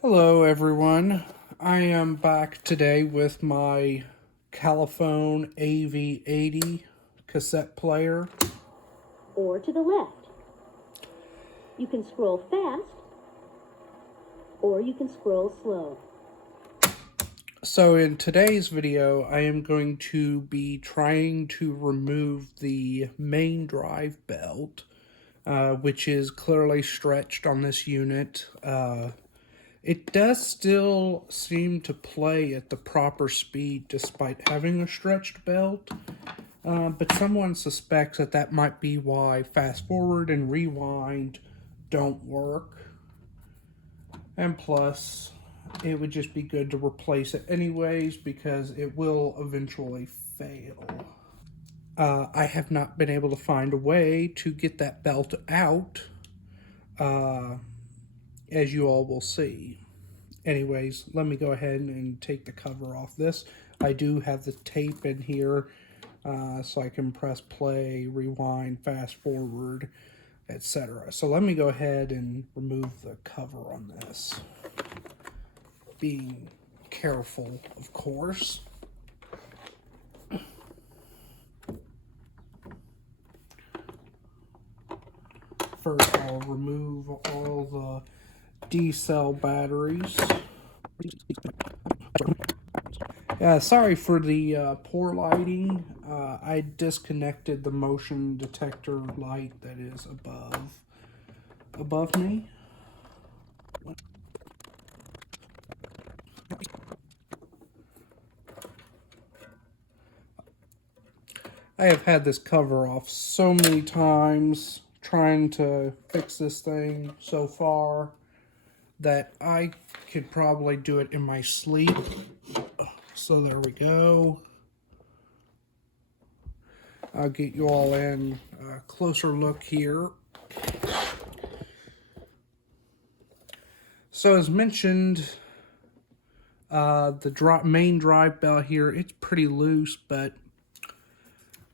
Hello everyone, I am back today with my Califone AV80 cassette player. Or to the left. You can scroll fast, or you can scroll slow. So in today's video, I am going to be trying to remove the main drive belt, which is clearly stretched on this unit. It does still seem to play at the proper speed despite having a stretched belt, but someone suspects that that might be why fast forward and rewind don't work. And plus, it would just be good to replace it anyways because it will eventually fail. I have not been able to find a way to get that belt out, as you all will see. Anyways, let me go ahead and take the cover off this. I do have the tape in here, so I can press play, rewind, fast forward, etc. So let me go ahead and remove the cover on this. Being careful, of course. First, I'll remove all the D-cell batteries. Sorry for the poor lighting. I disconnected the motion detector light that is above me. I have had this cover off so many times trying to fix this thing so far that I could probably do it in my sleep. So there we go. I'll get you all in a closer look here. So as mentioned, the main drive belt here, it's pretty loose, but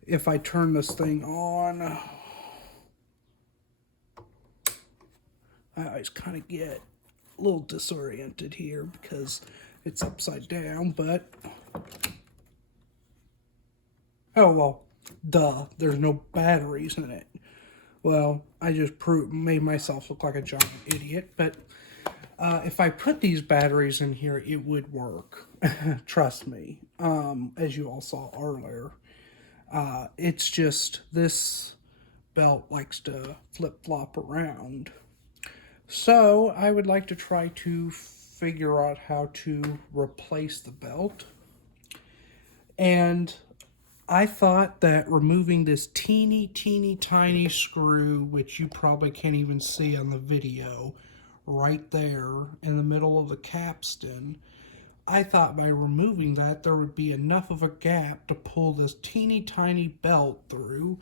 if I turn this thing on, I always kind of get a little disoriented here because it's upside down, but oh well, duh, there's no batteries in it. Well, I just made myself look like a giant idiot, but if I put these batteries in here, it would work. Trust me, as you all saw earlier. It's just this belt likes to flip-flop around. So I would like to try to figure out how to replace the belt. And I thought that removing this teeny tiny screw, which you probably can't even see on the video, right there in the middle of the capstan, I thought by removing that there would be enough of a gap to pull this teeny tiny belt through.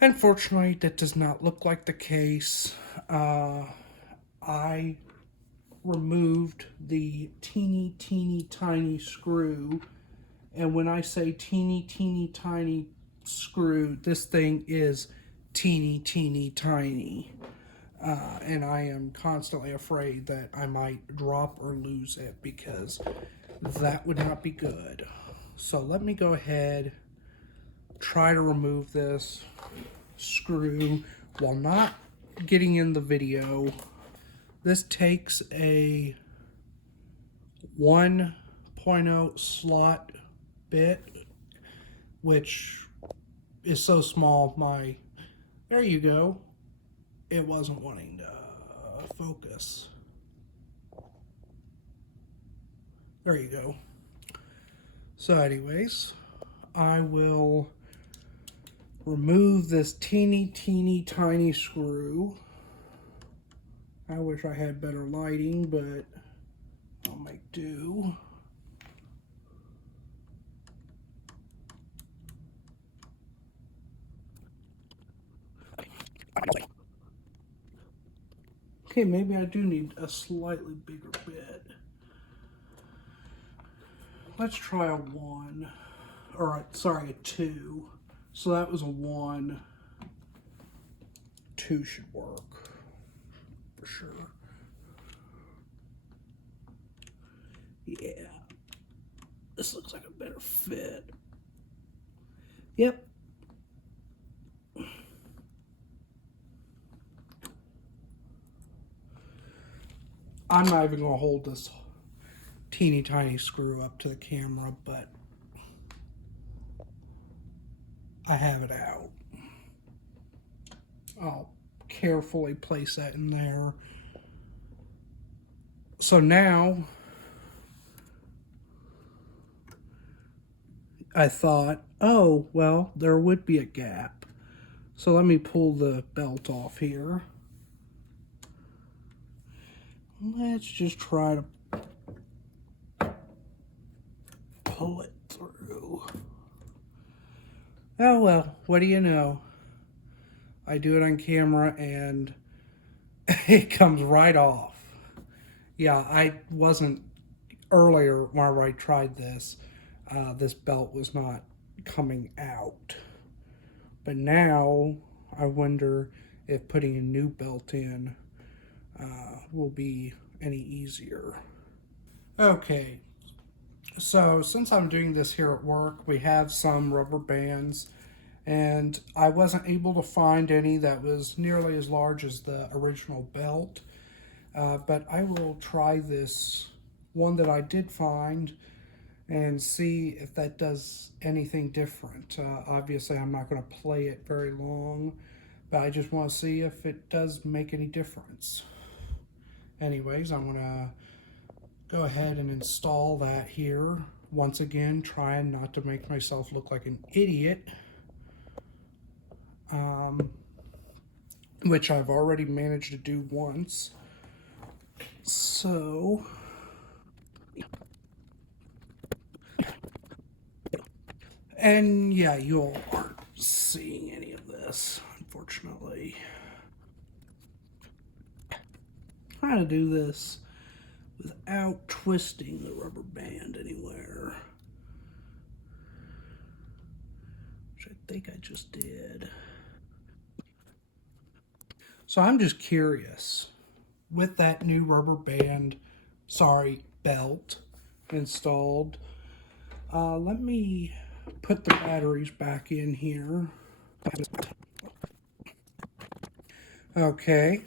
Unfortunately, that does not look like the case. I removed the teeny tiny screw, and when I say teeny tiny screw, this thing is teeny tiny. And I am constantly afraid that I might drop or lose it because that would not be good. So let me go ahead, try to remove this screw while not getting in the video. This takes a 1.0 slot bit, which is so small, there you go. It wasn't wanting to focus. There you go. So anyways, I will remove this teeny tiny screw. I wish I had better lighting, but I'll make do. Okay, maybe I do need a slightly bigger bit. Let's try a 1. Or, sorry, a 2. So that was a 1. 2 should work. For sure. Yeah, this looks like a better fit. Yep. I'm not even going to hold this teeny tiny screw up to the camera, but I have it out. I'll carefully place that in there. So now I thought, oh, well, there would be a gap. So let me pull the belt off here. Let's just try to pull it through. Oh, well, what do you know? I do it on camera and it comes right off. Yeah, I wasn't earlier whenever I tried this. This belt was not coming out. But now I wonder if putting a new belt in will be any easier. Okay, so since I'm doing this here at work, we have some rubber bands, and I wasn't able to find any that was nearly as large as the original belt. But I will try this one that I did find and see if that does anything different. Obviously, I'm not going to play it very long, but I just want to see if it does make any difference. Anyways, I'm going to go ahead and install that here. Once again, trying not to make myself look like an idiot, which I've already managed to do once. So, and yeah, you all aren't seeing any of this, unfortunately. Trying to do this without twisting the rubber band anywhere, which I think I just did. So I'm just curious, with that new rubber band, belt installed, let me put the batteries back in here. Okay.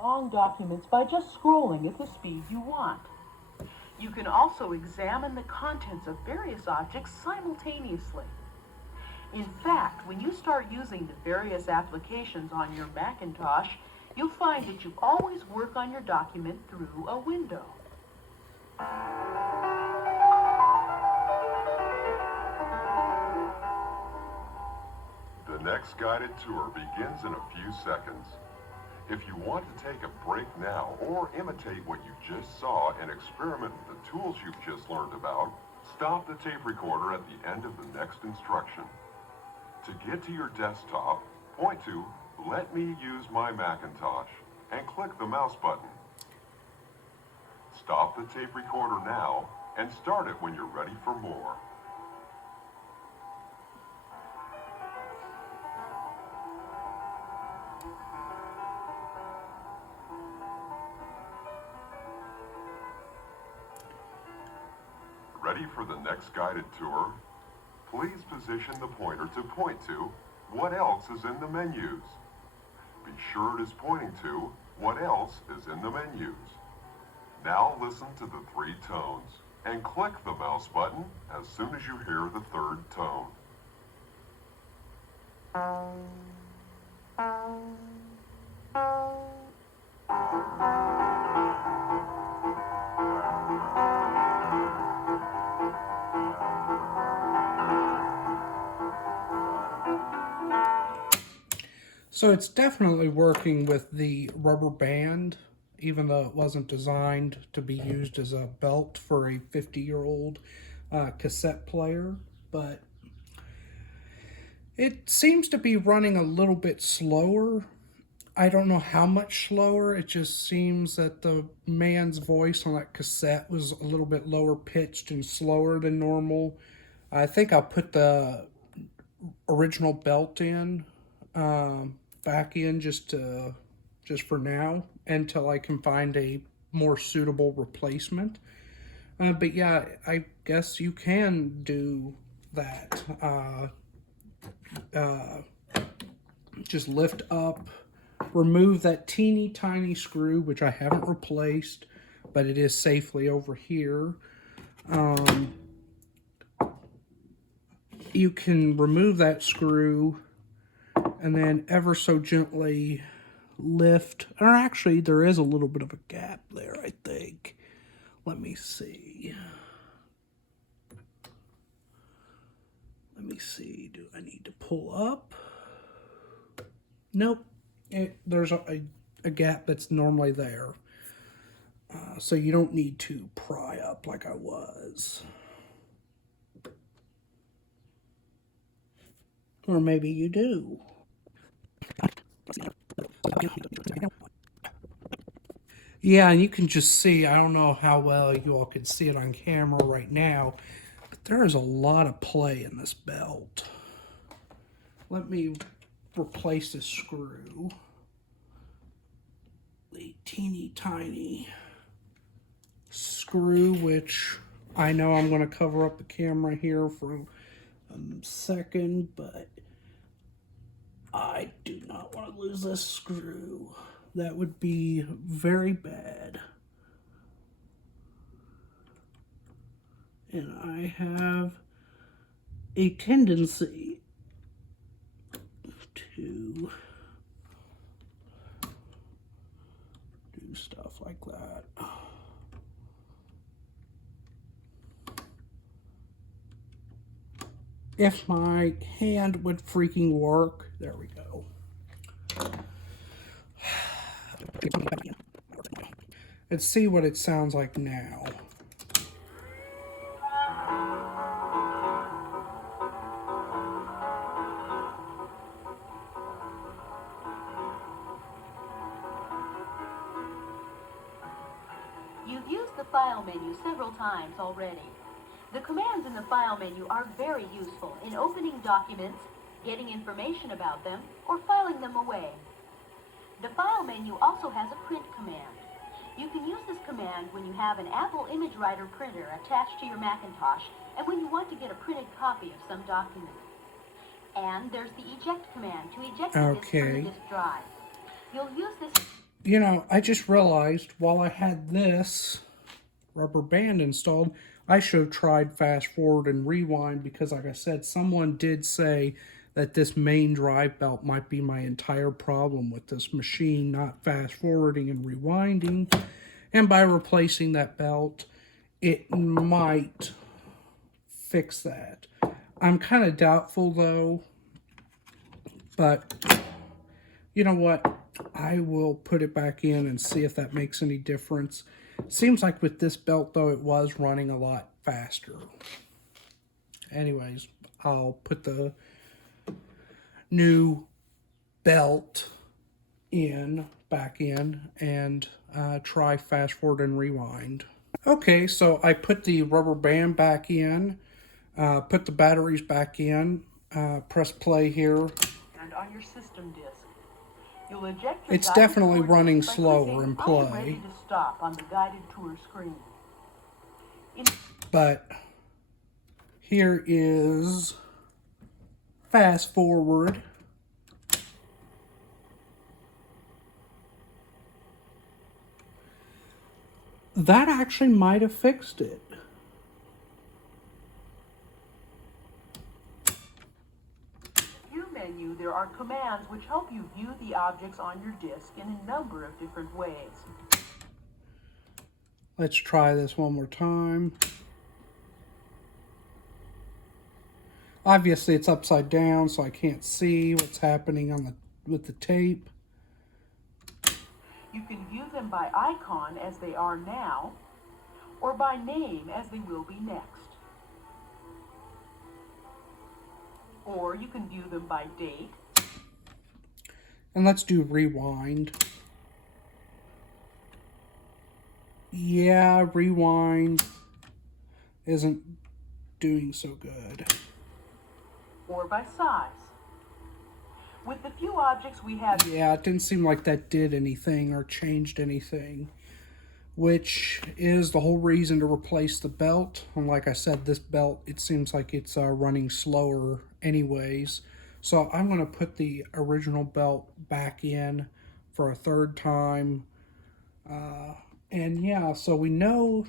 Long documents by just scrolling at the speed you want. You can also examine the contents of various objects simultaneously. In fact, when you start using the various applications on your Macintosh, you'll find that you always work on your document through a window. The next guided tour begins in a few seconds. If you want to take a break now or imitate what you just saw and experiment with the tools you've just learned about, stop the tape recorder at the end of the next instruction. To get to your desktop, point to "Let me use my Macintosh" and click the mouse button. Stop the tape recorder now and start it when you're ready for more. Ready for the next guided tour? Please position the pointer to point to what else is in the menus. Be sure it is pointing to what else is in the menus. Now listen to the 3 tones and click the mouse button as soon as you hear the 3rd tone. So it's definitely working with the rubber band, even though it wasn't designed to be used as a belt for a 50-year-old cassette player. But it seems to be running a little bit slower. I don't know how much slower. It just seems that the man's voice on that cassette was a little bit lower pitched and slower than normal. I think I'll put the original belt in, back in just for now until I can find a more suitable replacement. But yeah, I guess you can do that. Just lift up, remove that teeny tiny screw, which I haven't replaced, but it is safely over here. You can remove that screw and then ever so gently lift, or actually there is a little bit of a gap there, I think. Let me see. Do I need to pull up? Nope. There's a gap that's normally there. So you don't need to pry up like I was. Or maybe you do. Yeah, and you can just see, I don't know how well you all can see it on camera right now, but there is a lot of play in this belt. Let me replace this screw. The teeny tiny screw, which I know I'm going to cover up the camera here for a second, but I do not want to lose this screw. That would be very bad. And I have a tendency to do stuff like that. If my hand would freaking work. There we go. Let's see what it sounds like now. You've used the file menu several times already. The commands in the file menu are very useful in opening documents, getting information about them, or filing them away. The file menu also has a print command. You can use this command when you have an Apple ImageWriter printer attached to your Macintosh and when you want to get a printed copy of some document. And there's the eject command to eject the disk from the disk drive. You'll use this... You know, I just realized while I had this rubber band installed, I should have tried fast forward and rewind because, like I said, someone did say that this main drive belt might be my entire problem with this machine, not fast forwarding and rewinding. And by replacing that belt, it might fix that. I'm kind of doubtful though, but you know what? I will put it back in and see if that makes any difference. Seems like with this belt though, it was running a lot faster. Anyways, I'll put the new belt back in and try fast forward and rewind. Okay, so I put the rubber band back in, put the batteries back in, press play here. And on your system disk. You'll eject your It's definitely tour running disk by slower in clicking, "I am play. ready to stop" on the guided tour screen. But here is fast forward. That actually might have fixed it. View menu, there are commands which help you view the objects on your disk in a number of different ways. Let's try this one more time. Obviously it's upside down, so I can't see what's happening on with the tape. You can view them by icon as they are now, or by name as they will be next. Or you can view them by date. And let's do rewind. Yeah, rewind isn't doing so good. or by size. With the few objects we have... Yeah, it didn't seem like that did anything or changed anything, which is the whole reason to replace the belt. And like I said, this belt, it seems like it's running slower anyways. So I'm going to put the original belt back in for a third time. And yeah, so we know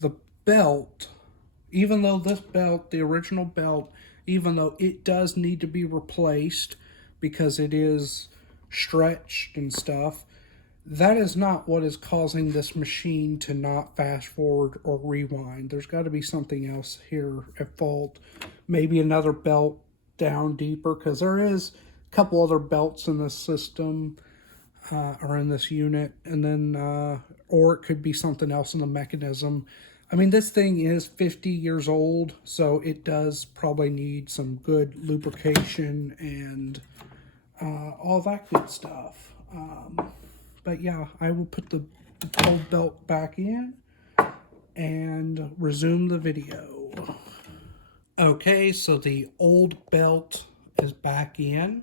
the belt, even though this belt, the original belt, even though it does need to be replaced because it is stretched and stuff, that is not what is causing this machine to not fast forward or rewind. There's got to be something else here at fault. Maybe another belt down deeper, because there is a couple other belts in this system or in this unit, and then or it could be something else in the mechanism. I mean, this thing is 50 years old, so it does probably need some good lubrication and all that good stuff. But yeah, I will put the old belt back in and resume the video. Okay, so the old belt is back in.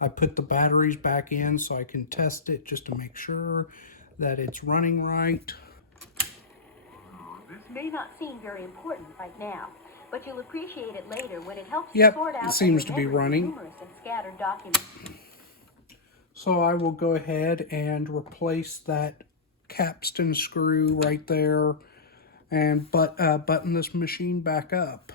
I put the batteries back in so I can test it just to make sure that it's running right. This may not seem very important right now, but you'll appreciate it later when it helps Yep, you sort out it seems and to be remember running. numerous and scattered documents. So I will go ahead and replace that capstan screw right there and button this machine back up.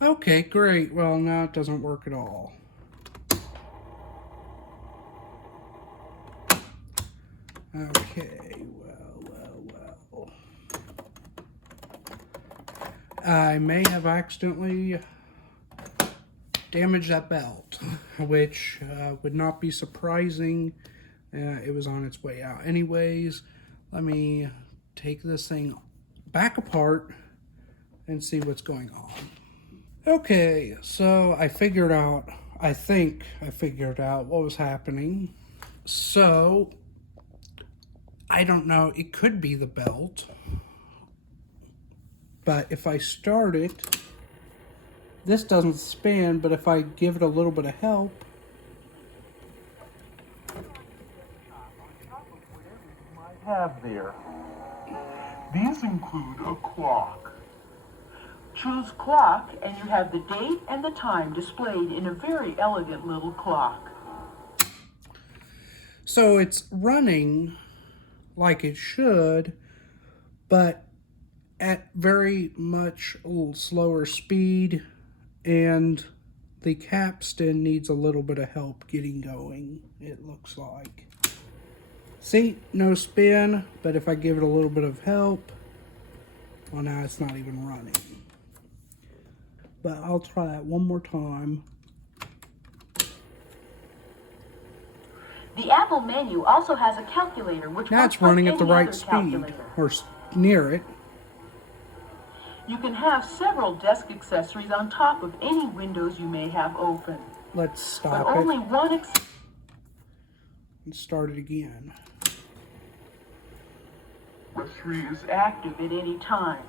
Okay, great. Well, now it doesn't work at all. Okay, well. I may have accidentally damaged that belt, which would not be surprising. It was on its way out anyways. Let me take this thing back apart and see what's going on. Okay, so I think I figured out what was happening. So, I don't know, it could be the belt. But if I start it, this doesn't spin, but if I give it a little bit of help, have there. These include a clock. Choose clock and you have the date and the time displayed in a very elegant little clock. so it's running like it should, but at very much a little slower speed, and the capstan needs a little bit of help getting going, it looks like. See, no spin, but if I give it a little bit of help, well, now it's not even running. But I'll try that one more time. The Apple menu also has a calculator which Now works it's running like at the any right other speed, calculator. or near it. You can have several desk accessories on top of any windows you may have open. Let's stop But only it one and start it again. accessory is active at any time.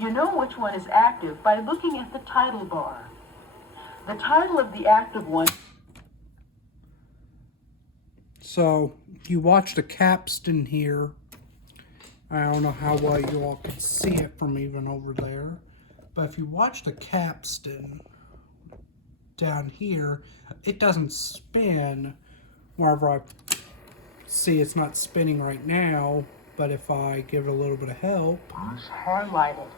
You know which one is active by looking at the title bar. The title of the active one. So, you watch the capstan here. I don't know how well you all can see it from even over there. But if you watch the capstan down here, it doesn't spin wherever I see it's not spinning right now. But if I give it a little bit of help, Is highlighted.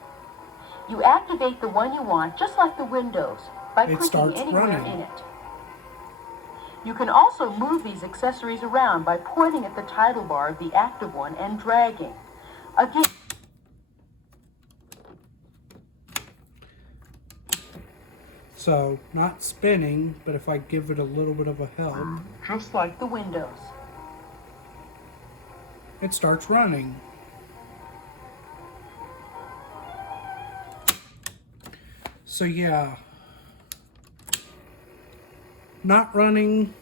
You activate the one you want just like the windows by It clicking starts anywhere running. in it. You can also move these accessories around by pointing at the title bar of the active one and dragging. Again, So, not spinning, but if I give it a little bit of a help, Just like the windows. it starts running. So yeah, not running.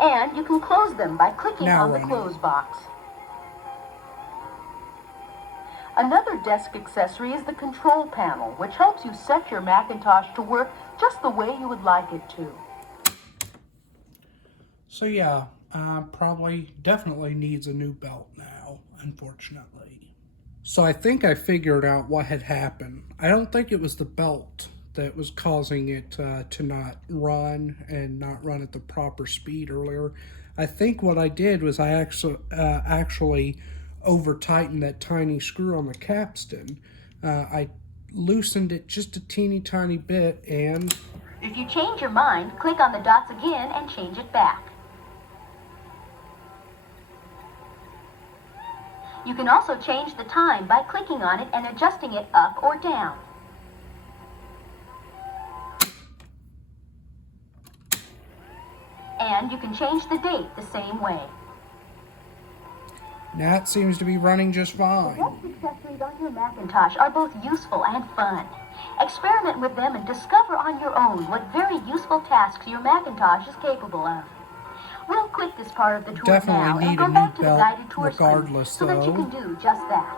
And you can close them by clicking Now on the running. close box. Another desk accessory is the control panel, which helps you set your Macintosh to work just the way you would like it to. So yeah, probably definitely needs a new belt now, unfortunately. So I think I figured out what had happened. I don't think it was the belt that was causing it to not run and not run at the proper speed earlier. I think what I did was I actually over-tightened that tiny screw on the capstan. I loosened it just a teeny tiny bit, and If you change your mind, click on the dots again and change it back. You can also change the time by clicking on it and adjusting it up or down. And you can change the date the same way. now it seems to be running just The fine. desk accessories on your Macintosh are both useful and fun. Experiment with them and discover on your own what very useful tasks your Macintosh is capable of. We'll quit this part of the tour Definitely now and need go a new back to the belt guided tour screen regardless, so that you though. can do just that.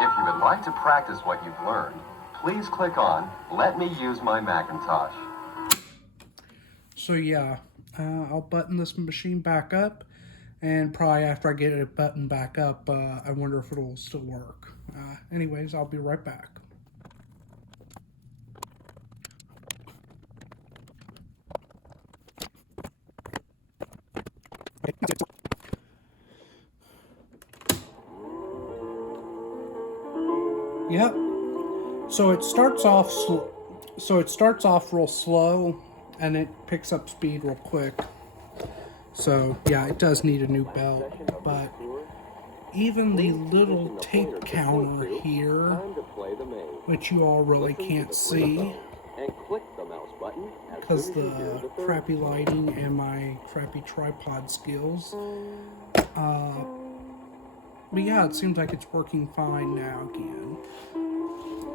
If you would like to practice what you've learned, please click on Let Me Use My Macintosh. So yeah, I'll button this machine back up, and probably after I get it buttoned back up, I wonder if it'll still work. Anyways, I'll be right back. Yep. So it starts off real slow, and it picks up speed real quick. So yeah, it does need a new belt, but even the little tape counter here, which you all really can't see because the crappy lighting and my crappy tripod skills. But yeah, it seems like it's working fine now again.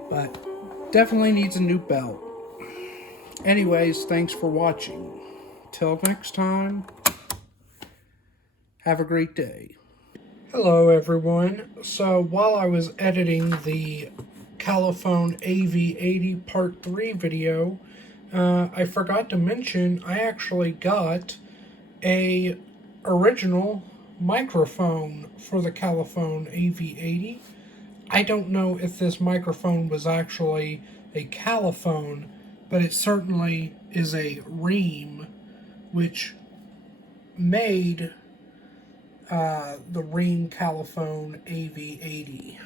But definitely needs a new belt. Anyways, thanks for watching. Till next time, have a great day. Hello everyone. So while I was editing the Califone AV80 Part 3 video, I forgot to mention I actually got a original microphone for the Califone AV80. I don't know if this microphone was actually a Califone, but it certainly is a Rheem, which made the Rheem Califone AV80.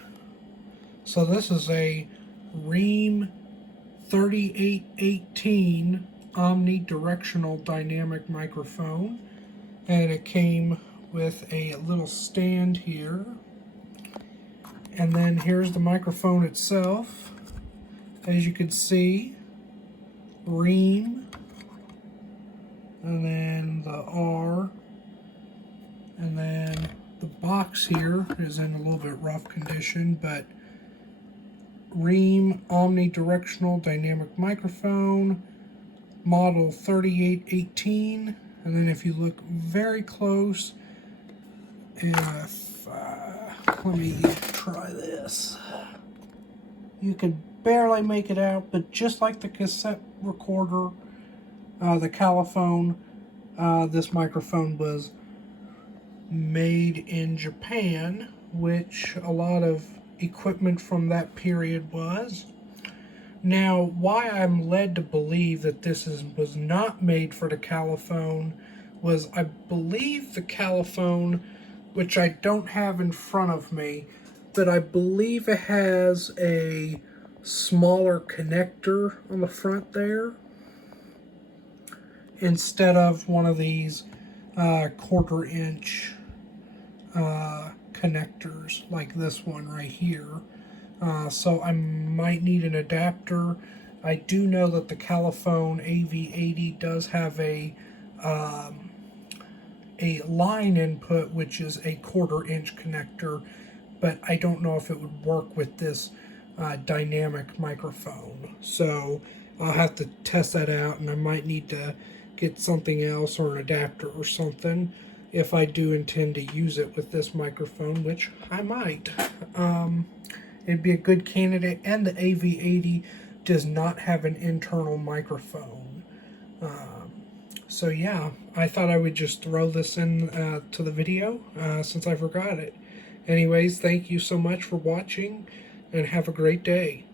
So this is a Rheem 3818 omnidirectional dynamic microphone, and it came with a little stand here, and then here's the microphone itself. As you can see, Rheem, and then the R, and then the box here is in a little bit rough condition, but Rheem omnidirectional dynamic microphone, model 3818. And then if you look very close, and let me try this. You can barely make it out, but just like the cassette recorder, the Califone, this microphone was made in Japan, which a lot of equipment from that period was. Now, why I'm led to believe that this was not made for the Califone was I believe the Califone which I don't have in front of me, but I believe it has a smaller connector on the front there instead of one of these 1/4 inch connectors like this one right here. So I might need an adapter. I do know that the Califone AV80 does have a line input, which is a 1/4 inch connector, but I don't know if it would work with this dynamic microphone. So I'll have to test that out, and I might need to get something else or an adapter or something if I do intend to use it with this microphone, which I might. It'd be a good candidate, and the AV80 does not have an internal microphone. So yeah, I thought I would just throw this in to the video since I forgot it. Anyways, thank you so much for watching, and have a great day.